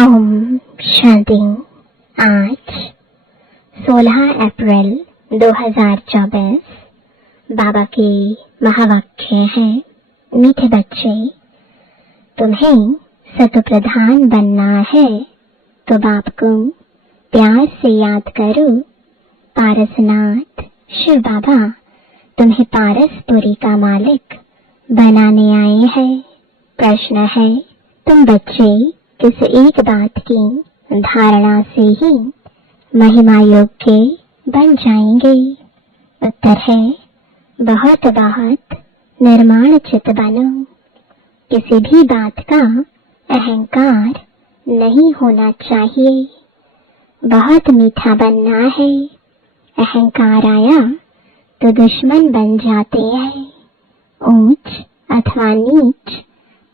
ओम शांति। आज 16 अप्रैल 2024 बाबा के महावाक्य हैं। मीठे बच्चे, तुम्हें सत्व प्रधान बनना है तो बाप को प्यार से याद करो। पारसनाथ शिव बाबा तुम्हें पारसपुरी का मालिक बनाने आए हैं। प्रश्न है, तुम बच्चे किस एक बात की धारणा से ही महिमा योग्य बन जाएंगे? उत्तर है, बहुत बहुत निर्माण चित्त बनो। किसी भी बात का अहंकार नहीं होना चाहिए। बहुत मीठा बनना है। अहंकार आया तो दुश्मन बन जाते हैं। ऊंच अथवा नीच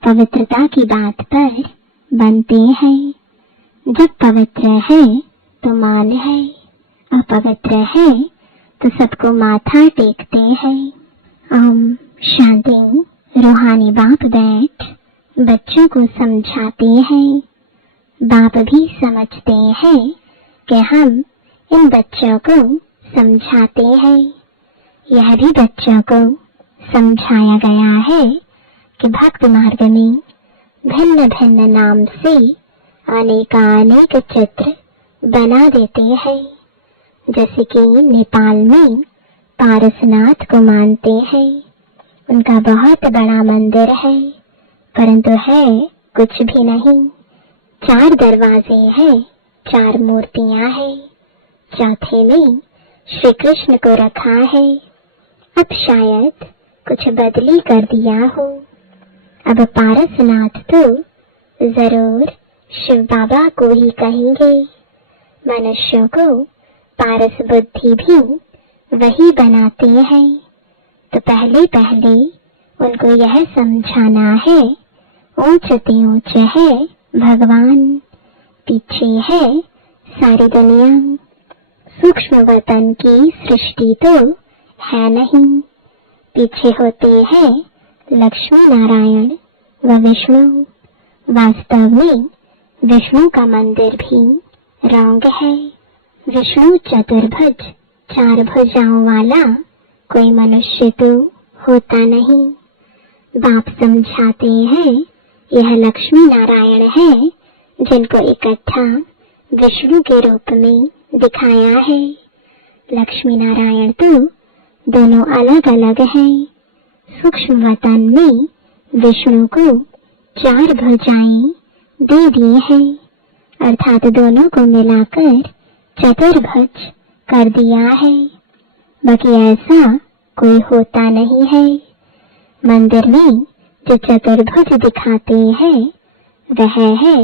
पवित्रता की बात पर बनते हैं। जब पवित्र है तो मान है, अपवित्र है तो सबको माथा टेकते हैं। ओम शांति। रूहानी बाप बैठ बच्चों को समझाते हैं। बाप भी समझते हैं कि हम इन बच्चों को समझाते हैं। यह भी बच्चों को समझाया गया है कि भक्त मार्ग में भिन्न भिन्न नाम से अनेकानेक चित्र बना देते हैं। जैसे कि नेपाल में पारसनाथ को मानते हैं। उनका बहुत बड़ा मंदिर है, परंतु है कुछ भी नहीं। 4 दरवाजे हैं, 4 मूर्तियां हैं। चौथे में श्री कृष्ण को रखा है। अब शायद कुछ बदली कर दिया हो। अब पारसनाथ तो जरूर शिव बाबा को ही कहेंगे। मनुष्यों को पारस बुद्धि भी वही बनाते हैं। तो पहले पहले उनको यह समझाना है, ऊंचते ऊंचे है भगवान, पीछे है सारी दुनिया। सूक्ष्म वतन की सृष्टि तो है नहीं। पीछे होते हैं लक्ष्मी नारायण व विष्णु। वास्तव में विष्णु का मंदिर भी रॉन्ग है। विष्णु चतुर्भुज 4 भुजाओं वाला कोई मनुष्य तो होता नहीं। बाप समझाते हैं यह लक्ष्मी नारायण है जिनको इकट्ठा विष्णु के रूप में दिखाया है। लक्ष्मी नारायण तो दोनों अलग अलग हैं। सूक्ष्म वतन में विष्णु को 4 भुजाएं दे दी है, अर्थात दोनों को मिलाकर चतुर्भुज कर दिया है। बाकी ऐसा कोई होता नहीं है। मंदिर में जो चतुर्भुज दिखाते हैं वह है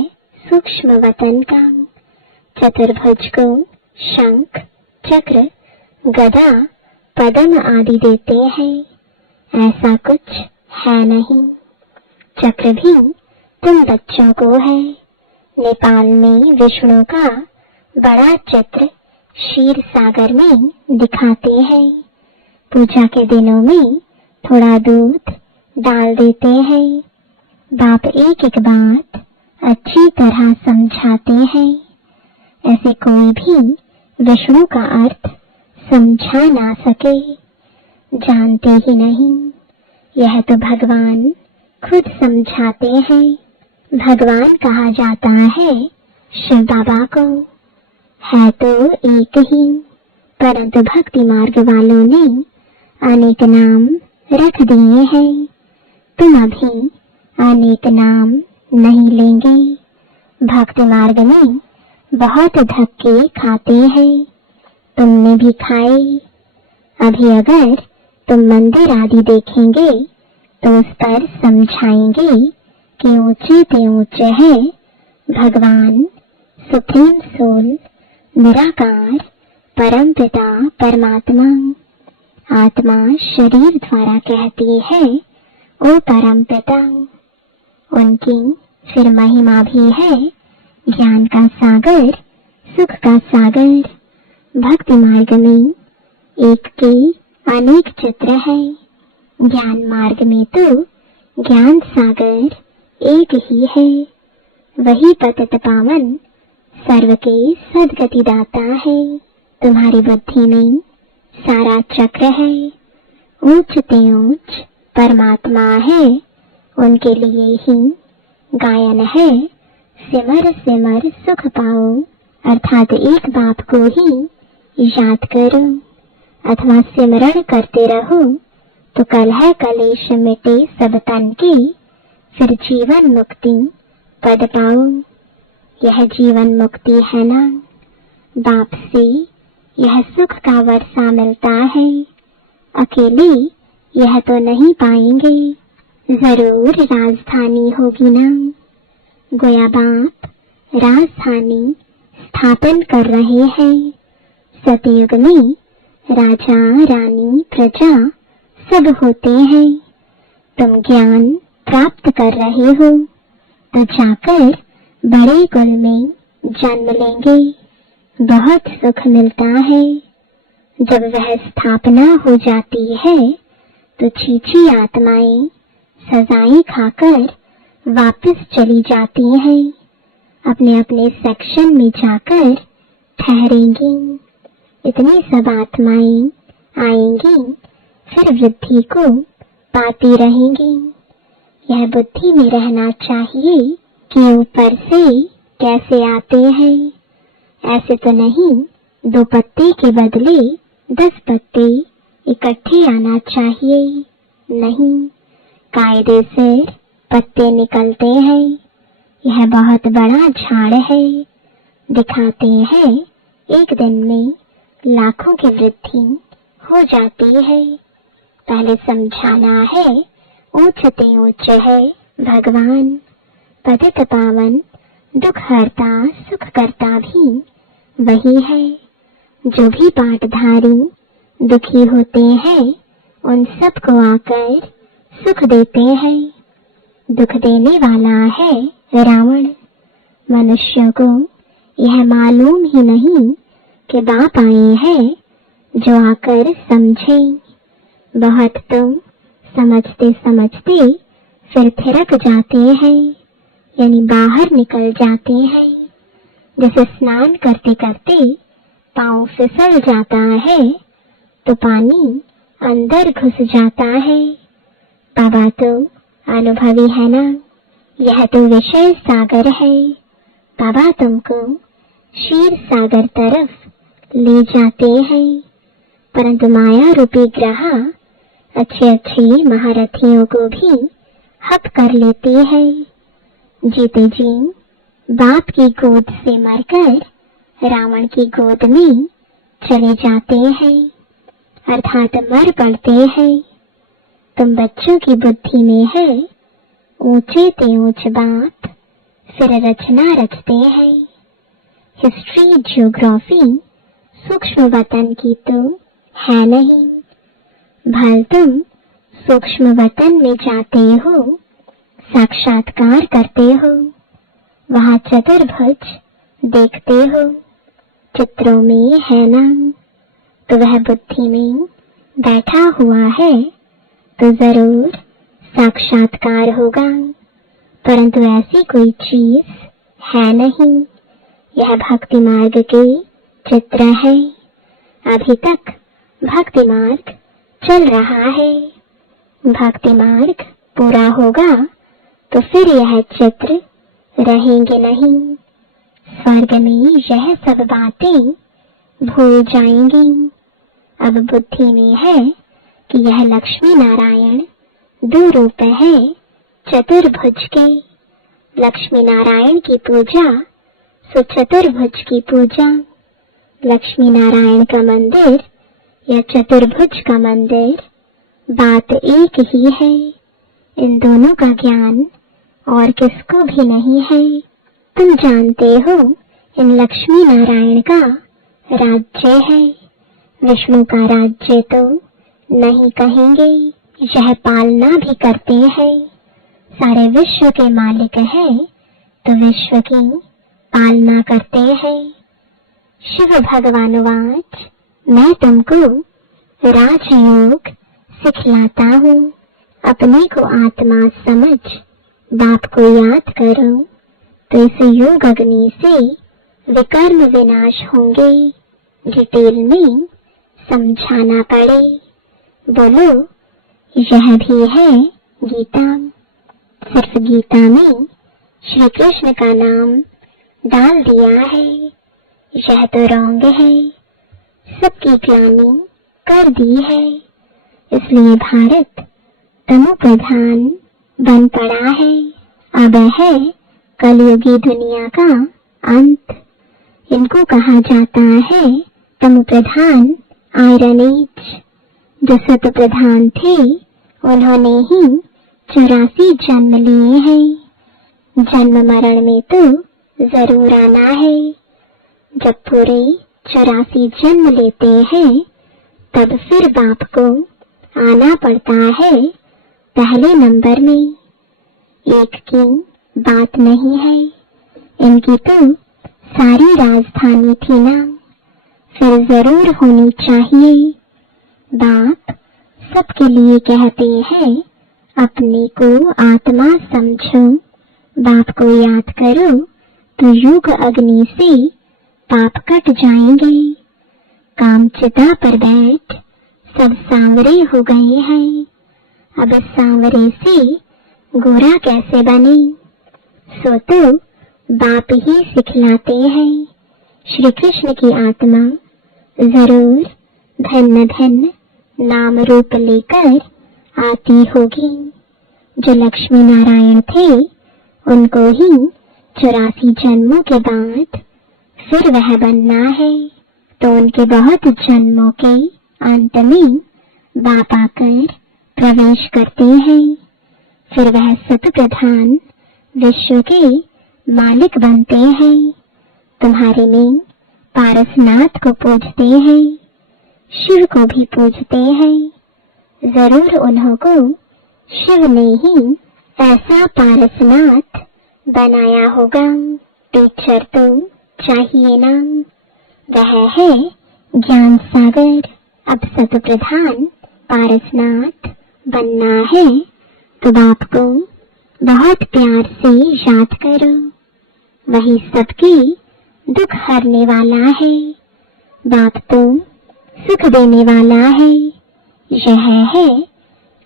सूक्ष्म वतन का। चतुर्भुज को शंख, चक्र, गदा, पद्म आदि देते हैं। ऐसा कुछ है नहीं। चक्र भी तुम बच्चों को है। नेपाल में विष्णु का बड़ा चित्र क्षीर सागर में दिखाते हैं। पूजा के दिनों में थोड़ा दूध डाल देते हैं। बाप एक एक बात अच्छी तरह समझाते हैं। ऐसे कोई भी विष्णु का अर्थ समझा ना सके, जानते ही नहीं। यह तो भगवान खुद समझाते हैं। भगवान कहा जाता है शिव बाबा को। है तो एक ही, परंतु भक्ति मार्ग वालों ने अनेक नाम रख दिए हैं। तुम अभी अनेक नाम नहीं लेंगे। भक्ति मार्ग में बहुत धक्के खाते हैं, तुमने भी खाए। अभी अगर तुम मंदिर आदि देखेंगे तो उस पर समझाएंगे कि ऊंचे ते ऊंचे है भगवान, सुप्रीम सोल, निराकार, परम पिता परमात्मा। आत्मा शरीर द्वारा कहती है ओ परम पिता। उनकी फिर महिमा भी है, ज्ञान का सागर, सुख का सागर। भक्ति मार्ग में एक के अनेक चित्र है। ज्ञान मार्ग में तो ज्ञान सागर एक ही है। वही पतित पावन सर्व के सद्गति दाता है। तुम्हारी बुद्धि में सारा चक्र है, ऊंच ते ऊंच परमात्मा है, उनके लिए ही गायन है। सिमर सिमर सुख पाओ, अर्थात एक बाप को ही याद करो अथवा सिमरण करते रहो तो कलह कलेश मिटे सब तन के, फिर जीवन मुक्ति पद पाओ। यह जीवन मुक्ति है ना, बाप से यह सुख का वर्षा मिलता है, अकेले यह तो नहीं पाएंगे, जरूर राजधानी होगी ना। गोया बाप राजधानी स्थापन कर रहे हैं। सतयुग में राजा रानी प्रजा सब होते हैं। तुम ज्ञान प्राप्त कर रहे हो तो जाकर बड़े कुल में जन्म लेंगे। बहुत सुख मिलता है। जब वह स्थापना हो जाती है तो चीची आत्माएं सजाएं खाकर वापस चली जाती हैं, अपने अपने सेक्शन में जाकर ठहरेंगी। इतनी सब आत्माएं आएंगी, फिर वृद्धि को पाती रहेंगी। यह बुद्धि में रहना चाहिए कि ऊपर से कैसे आते हैं, ऐसे तो नहीं 2 पत्ते के बदले 10 पत्ते इकट्ठे आना चाहिए। नहीं, कायदे से पत्ते निकलते हैं। यह बहुत बड़ा झाड़ है। दिखाते हैं एक दिन में लाखों की वृद्धि हो जाती है। पहले समझाना है ऊंच ते ऊंच है भगवान, पतित पावन दुख हरता सुख करता भी वही है। जो भी पाठधारी दुखी होते हैं उन सबको आकर सुख देते हैं। दुख देने वाला है रावण। मनुष्यों को यह मालूम ही नहीं कि बाप आए हैं जो आकर समझे। बहुत तुम समझते समझते फिर थिरक जाते हैं, यानी बाहर निकल जाते हैं। जैसे स्नान करते करते पांव फिसल जाता है तो पानी अंदर घुस जाता है। बाबा तो अनुभवी है ना, यह तो विषय सागर है। बाबा तुमको क्षीर सागर तरफ ले जाते हैं, परंतु माया रूपी ग्रह अच्छे अच्छे महारथियों को भी हप कर लेती है। जीते जी बाप की गोद से मरकर रावण की गोद में चले जाते हैं, अर्थात मर पड़ते हैं। तुम बच्चों की बुद्धि में है ऊंचे ते ऊंच बाप, फिर रचना रचते हैं। हिस्ट्री ज्योग्राफी सूक्ष्म वतन की तो है नहीं। भल तुम सूक्ष्म वतन में जाते हो, साक्षात्कार करते हो, वहां चतुर्भुज देखते हो, चित्रों में है ना, तो वह बुद्धि में बैठा हुआ है तो जरूर साक्षात्कार होगा। परंतु ऐसी कोई चीज है नहीं। यह भक्ति मार्ग के चित्र है। अभी तक भक्ति मार्ग चल रहा है। भक्ति मार्ग पूरा होगा तो फिर यह चित्र रहेंगे नहीं। स्वर्ग में यह सब बातें भूल जाएंगी। अब बुद्धि में है कि यह लक्ष्मी नारायण 2 रूप है चतुर्भुज के। लक्ष्मी नारायण की पूजा सो चतुर्भुज की पूजा। लक्ष्मी नारायण का मंदिर या चतुर्भुज का मंदिर बात एक ही है। इन दोनों का ज्ञान और किसको भी नहीं है। तुम जानते हो इन लक्ष्मी नारायण का राज्य है। विष्णु का राज्य तो नहीं कहेंगे, यह पालना भी करते हैं। सारे विश्व के मालिक है तो विश्व की पालना करते हैं। शिव भगवान वाच, मैं तुमको राजयोग सिखलाता हूँ। अपने को आत्मा समझ बाप को याद करो तो इस योग अग्नि से विकर्म विनाश होंगे। डिटेल में समझाना पड़े। बोलो, यह भी है गीता। सिर्फ गीता में श्री कृष्ण का नाम डाल दिया है, यह तो रॉन्ग है। सबकी ग्लानि कर दी है, इसलिए भारत तमो प्रधान बन पड़ा है। अब है कलयुगी दुनिया का अंत। इनको कहा जाता है तमो प्रधान आयरन एज। जो सत प्रधान थे उन्होंने ही 84 जन्म लिए हैं। जन्म मरण में तो जरूर आना है। जब पूरे 84 जन्म लेते हैं तब फिर बाप को आना पड़ता है पहले नंबर में। एक की बात नहीं है, इनकी तो सारी राजधानी थी ना, फिर जरूर होनी चाहिए। बाप सबके लिए कहते हैं अपने को आत्मा समझो। बाप को याद करो तो युग अग्नि से पाप कट जाएंगे। कामचिता पर बैठ सब सांवरे हो गए हैं। अब सांवरे से गोरा कैसे बने, सो तो बाप ही सिखलाते हैं। श्री कृष्ण की आत्मा जरूर भिन्न भिन्न नाम रूप लेकर आती होगी। जो लक्ष्मी नारायण थे उनको ही 84 जन्मों के बाद फिर वह बनना है। तो उनके बहुत जन्मों के अंत में बाप आकर प्रवेश करते हैं। फिर वह सत प्रधान विश्व के मालिक बनते हैं। तुम्हारे में पारसनाथ को पूजते हैं, शिव को भी पूजते हैं। जरूर उन्हों को शिव ने ही ऐसा पारसनाथ बनाया होगा। टीचर तो चाहिए ना, वह है ज्ञान सागर। अब सत प्रधान पारसनाथ बनना है तो बाप को बहुत प्यार से याद करो। वही सबके दुख हरने वाला है। बाप तो सुख देने वाला है। यह है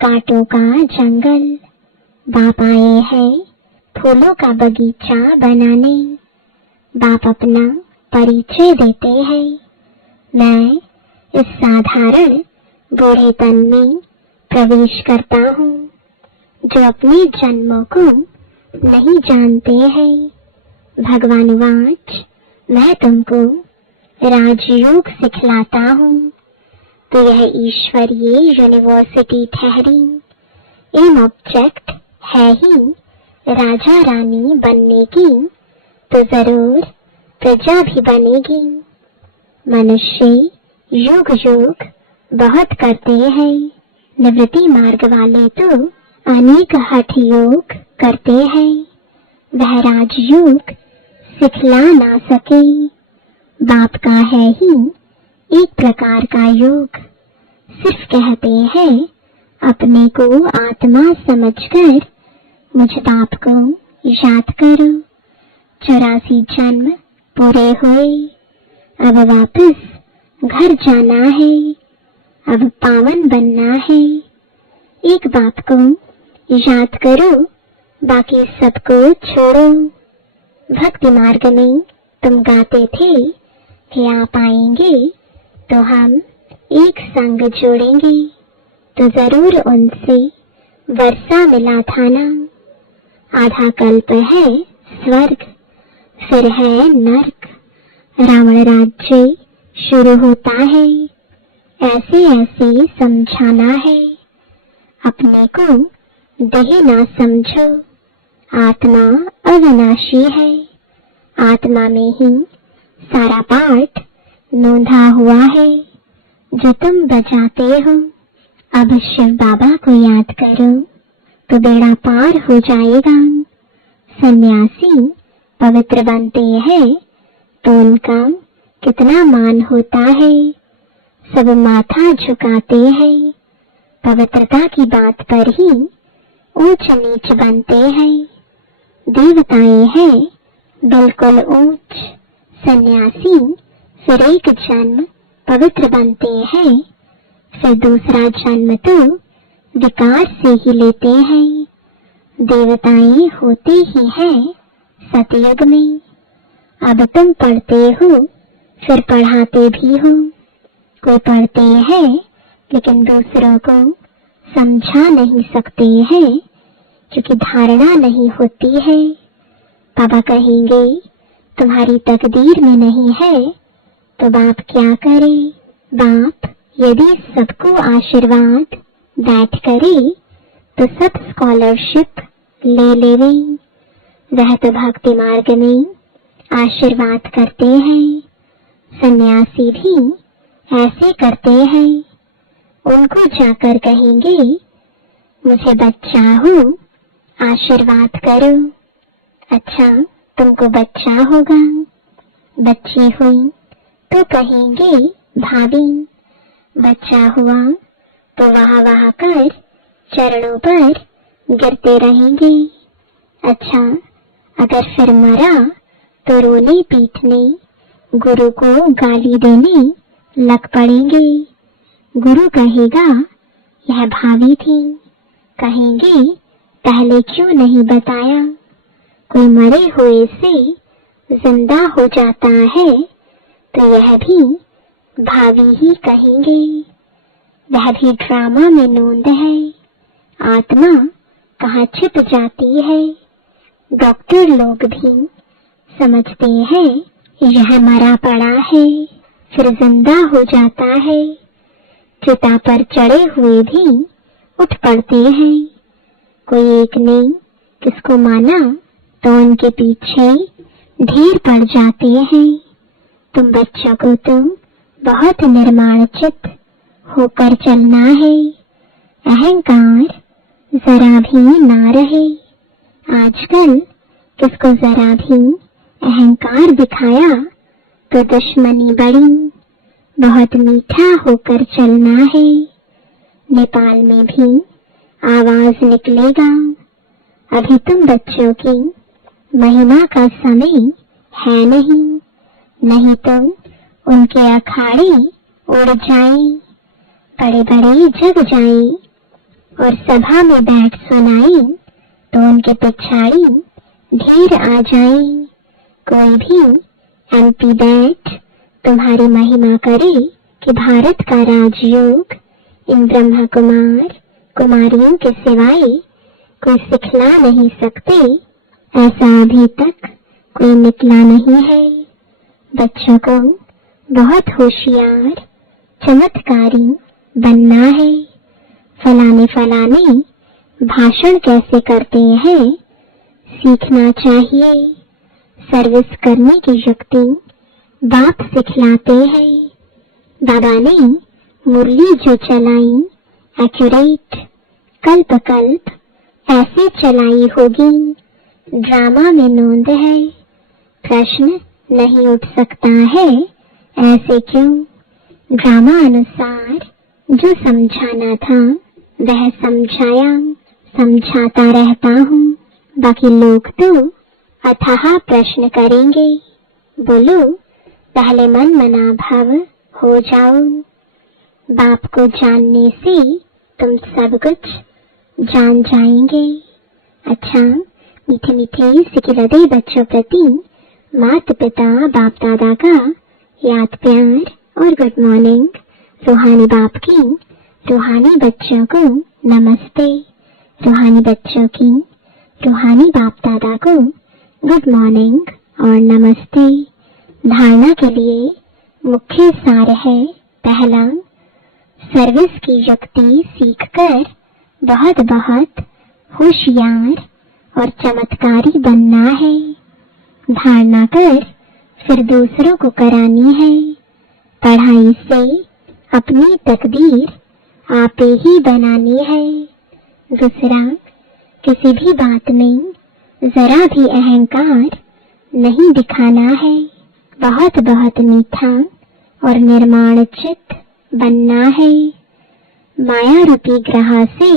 कांटों का जंगल। बाप आए हैं फूलों का बगीचा बनाने। बाप अपना परिचय देते हैं। मैं इस साधारण बूढ़े तन में प्रवेश करता हूँ। जो अपने जन्मों को नहीं जानते हैं, भगवान वाच मैं तुमको राजयोग सिखलाता हूँ। तो यह ईश्वरीय यूनिवर्सिटी ठहरी। एम ऑब्जेक्ट है ही राजा रानी बनने की, तो जरूर प्रजा भी बनेगी। मनुष्य योग योग बहुत करते हैं। निवृत्ति मार्ग वाले तो अनेक हठ योग करते हैं। वह राजयोग सिखला ना सके। बाप का है ही एक प्रकार का योग। सिर्फ कहते हैं अपने को आत्मा समझकर मुझ बाप को याद करो। 84 जन्म पूरे हुए, अब वापस घर जाना है। अब पावन बनना है। एक बाप को याद करो, बाकी सबको छोड़ो। भक्ति मार्ग में तुम गाते थे कि आप आएंगे तो हम एक संग जोड़ेंगे। तो जरूर उनसे वर्षा मिला था ना। आधा कल्प है स्वर्ग, फिर है नर्क। रावण राज्य शुरू होता है। ऐसे ऐसे समझाना है। अपने को देह ना समझो। आत्मा अविनाशी है। आत्मा में ही सारा पाठ नोंधा हुआ है जो तुम बजाते हो। अब शिव बाबा को याद करो तो बेड़ा पार हो जाएगा। सन्यासी पवित्र बनते हैं तो उनका कितना मान होता है। सब माथा झुकाते हैं। पवित्रता की बात पर ही ऊंच नीच बनते हैं। देवताएं हैं बिल्कुल ऊंच सन्यासी फिर एक जन्म पवित्र बनते हैं, फिर दूसरा जन्म तो विकार से ही लेते हैं। देवताएं होते ही हैं सतयुग में। अब तुम पढ़ते हो फिर पढ़ाते भी हो। कोई पढ़ते हैं लेकिन दूसरों को समझा नहीं सकते हैं क्योंकि धारणा नहीं होती है। बाबा कहेंगे तुम्हारी तकदीर में नहीं है तो बाप क्या करे। बाप यदि सबको आशीर्वाद बैठ करे तो सब स्कॉलरशिप ले लेवे। वह तो भक्ति मार्ग में आशीर्वाद करते हैं। सन्यासी भी ऐसे करते हैं। उनको जाकर कहेंगे मुझे बच्चा हो आशीर्वाद करो। अच्छा तुमको बच्चा होगा। बच्ची हुई तो कहेंगे भाभी। बच्चा हुआ तो वाह कर चरणों पर गिरते रहेंगे। अच्छा अगर फिर मरा तो रोने पीटने गुरु को गाली देने लग पड़ेंगे। गुरु कहेगा यह भाभी थी। कहेंगे पहले क्यों नहीं बताया। कोई मरे हुए से जिंदा हो जाता है तो यह भी भाभी ही कहेंगे। वह भी ड्रामा में नोंद है। आत्मा कहाँ छिप जाती है। डॉक्टर लोग भी समझते हैं यह मरा पड़ा है, फिर जिंदा हो जाता है। चिता पर चढ़े हुए भी उठ पड़ते हैं। कोई एक ने किसको माना तो उनके पीछे ढेर पड़ जाते हैं। तुम बच्चों को तो बहुत निर्माण चित्त होकर चलना है। अहंकार जरा भी ना रहे। आजकल किसको जरा भी अहंकार दिखाया तो दुश्मनी बढ़ी। बहुत मीठा होकर चलना है। नेपाल में भी आवाज निकलेगा। अभी तुम बच्चों की महिमा का समय है नहीं तो उनके अखाड़े उड़ जाएं, बड़े बड़े जग जाएं और सभा में बैठ सुनाई तो उनके पिछाड़ी ढेर आ जाएं। कोई भी एमपी बैठ तुम्हारी महिमा करे कि भारत का राजयोग इन ब्रह्मा कुमार कुमारियों के सिवाय कोई सिखला नहीं सकते। ऐसा अभी तक कोई निकला नहीं है। बच्चों को बहुत होशियार चमत्कारी बनना है। फलाने भाषण कैसे करते हैं सीखना चाहिए। सर्विस करने की शक्ति बाप सिखलाते हैं। बाबा ने मुरली जो चलाई एक्यूरेट कल्प कल्प ऐसे चलाई होगी। ड्रामा में नोंद है। प्रश्न नहीं उठ सकता है ऐसे क्यों। ड्रामा अनुसार जो समझाना था वह समझाता रहता हूँ। बाकी लोग तो अथाह प्रश्न करेंगे। बोलो पहले मन मना भव हो जाओ। बाप को जानने से तुम सब कुछ जान जाएंगे। अच्छा मीठे मीठे सिके हृदय बच्चों प्रति माता पिता बाप दादा का याद प्यार और गुड मॉर्निंग। रूहानी बाप की रूहानी बच्चों को नमस्ते। रूहानी बच्चों की रूहानी बाप दादा को गुड मॉर्निंग और नमस्ते। धारणा के लिए मुख्य सार है। पहला, सर्विस की युक्ति सीखकर बहुत बहुत होशियार और चमत्कारी बनना है। धारणा कर फिर दूसरों को करानी है। पढ़ाई से अपनी तकदीर आप ही बनानी है। दूसरा, किसी भी बात में जरा भी अहंकार नहीं दिखाना है। बहुत बहुत मीठा और निर्माण चित्त बनना है। माया रूपी ग्रह से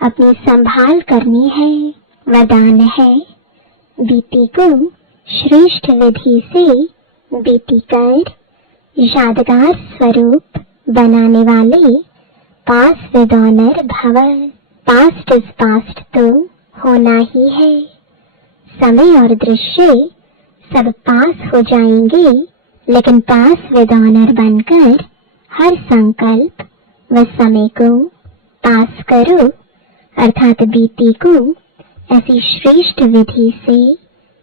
अपनी संभाल करनी है। वरदान है, बीती को श्रेष्ठ विधि से बीती कर यादगार स्वरूप बनाने वाले पास विद ऑनर भव। पास्ट इज पास्ट तो होना ही है, समय और दृश्य सब पास हो जाएंगे, लेकिन पास विद ऑनर बनकर हर संकल्प व समय को पास करो, अर्थात बीती को ऐसी श्रेष्ठ विधि से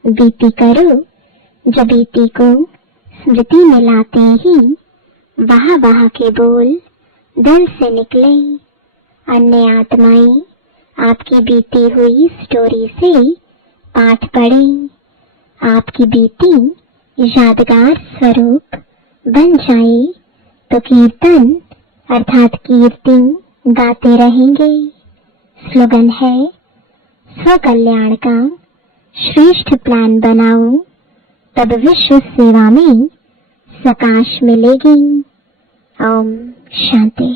बीती करो जो बीती को स्मृति में लाते ही वाह वाह के बोल दिल से निकले। अन्य आत्माएं आपकी बीती हुई स्टोरी से पाठ पढ़ें, आपकी बीती यादगार स्वरूप बन जाए तो कीर्तन अर्थात कीर्ति गाते रहेंगे। स्लोगन है, स्वकल्याण का श्रेष्ठ प्लान बनाओ, तब विश्व सेवा में सकाश मिलेगी। ओम शांति।